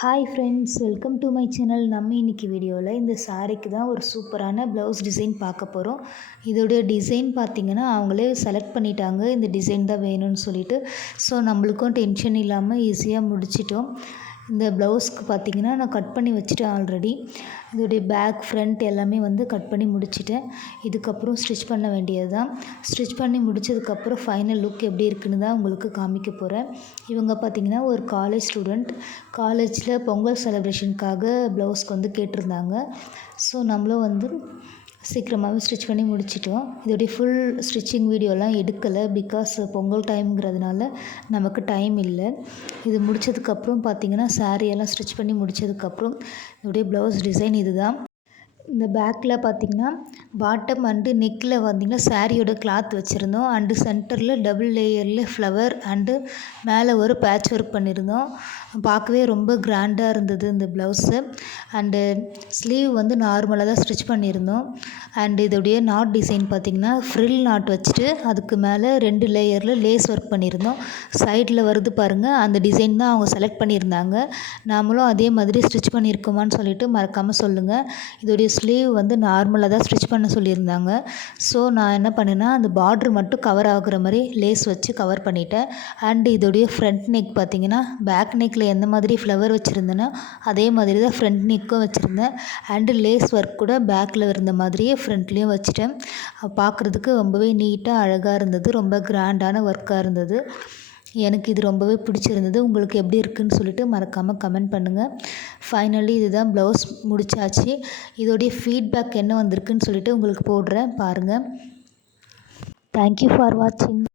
Hi friends, welcome to my channel. நம்ம இன்றைக்கி வீடியோவில் இந்த சாரீக்கு தான் ஒரு சூப்பரான ப்ளவுஸ் டிசைன் பார்க்க போகிறோம். இதோடைய டிசைன் பார்த்திங்கன்னா அவங்களே செலக்ட் பண்ணிட்டாங்க, இந்த டிசைன் தான் வேணும்னு சொல்லிட்டு. ஸோ நம்மளுக்கும் டென்ஷன் இல்லாமல் ஈஸியாக முடிச்சிட்டோம். இந்த ப்ளவுஸ்க்கு பார்த்திங்கன்னா நான் கட் பண்ணி வச்சுட்டேன் ஆல்ரெடி. இதோடைய பேக் ஃப்ரண்ட் எல்லாமே கட் பண்ணி முடிச்சிட்டேன். இதுக்கப்புறம் ஸ்டிச் பண்ண வேண்டியது தான். ஸ்டிச் பண்ணி முடித்ததுக்கப்புறம் ஃபைனல் லுக் எப்படி இருக்குன்னு தான் உங்களுக்கு காமிக்க போகிறேன். இவங்க பார்த்திங்கன்னா ஒரு காலேஜ் ஸ்டூடெண்ட். காலேஜில் பொங்கல் செலிப்ரேஷனுக்காக ப்ளவுஸ்க்கு கேட்டிருந்தாங்க. ஸோ நம்மளும் சீக்கிரமாகவே ஸ்டிச் பண்ணி முடிச்சிட்டோம். இதோடைய ஃபுல் ஸ்டிச்சிங் வீடியோலாம் எடுக்கலை, பிகாஸ் பொங்கல் டைம்ங்கிறதுனால நமக்கு டைம் இல்லை. இது முடித்ததுக்கப்புறம் பார்த்திங்கன்னா சாரியெல்லாம் ஸ்டிச் பண்ணி முடித்ததுக்கப்புறம் இதோடைய ப்ளவுஸ் டிசைன் இது தான். இந்த பேக்கில் பார்த்திங்கன்னா பாட்டம் அண்டு நெக்கில் பார்த்திங்கன்னா சாரியோட கிளாத் வச்சுருந்தோம். அண்டு சென்டரில் டபுள் லேயரில் ஃப்ளவர் அண்டு மேலே ஒரு பேட்ச் ஒர்க் பண்ணியிருந்தோம். பார்க்கவே ரொம்ப கிராண்டாக இருந்தது இந்த ப்ளவுஸு. அண்டு ஸ்லீவ் நார்மலாக தான் ஸ்டிச் பண்ணியிருந்தோம். அண்டு இதோடைய நாட் டிசைன் பார்த்திங்கன்னா ஃப்ரில் நாட் வச்சுட்டு அதுக்கு மேலே 2 லேயரில் லேஸ் ஒர்க் பண்ணியிருந்தோம். சைடில் வருது பாருங்கள், அந்த டிசைன் தான் அவங்க செலக்ட் பண்ணியிருந்தாங்க. நாமளும் அதே மாதிரி ஸ்டிச் பண்ணியிருக்கோமான்னு சொல்லிட்டு மறக்காமல் சொல்லுங்கள். இதோடைய ஸ்லீவ் நார்மலாக தான் ஸ்டிச் பண்ண சொல்லியிருந்தாங்க. ஸோ நான் என்ன பண்ணேன்னா அந்த பார்ட்ரு மட்டும் கவர் ஆகுற மாதிரி லேஸ் வச்சு கவர் பண்ணிட்டேன். அண்டு இதோடைய ஃப்ரண்ட் நெக் பார்த்திங்கன்னா பேக் நெக்கில் எந்த மாதிரி ஃப்ளவர் வச்சுருந்தேனோ அதே மாதிரி தான் ஃப்ரண்ட் நெக்கும் வச்சுருந்தேன். அண்டு லேஸ் ஒர்க் கூட பேக்கில் இருந்த மாதிரியே ஃப்ரண்ட்லேயும் வச்சுட்டேன். பார்க்குறதுக்கு ரொம்பவே நீட்டாக அழகாக இருந்தது. ரொம்ப கிராண்டான ஒர்க்காக இருந்தது. எனக்கு இது ரொம்பவே பிடிச்சிருந்தது. உங்களுக்கு எப்படி இருக்குதுன்னு சொல்லிட்டு மறக்காமல் கமெண்ட் பண்ணுங்கள். ஃபைனலி இதுதான் ப்ளவுஸ் முடிச்சாச்சு. இதோடைய ஃபீட்பேக் என்ன வந்திருக்குன்னு சொல்லிட்டு உங்களுக்கு போடுறேன், பாருங்கள். தேங்க்யூ ஃபார் வாட்சிங்.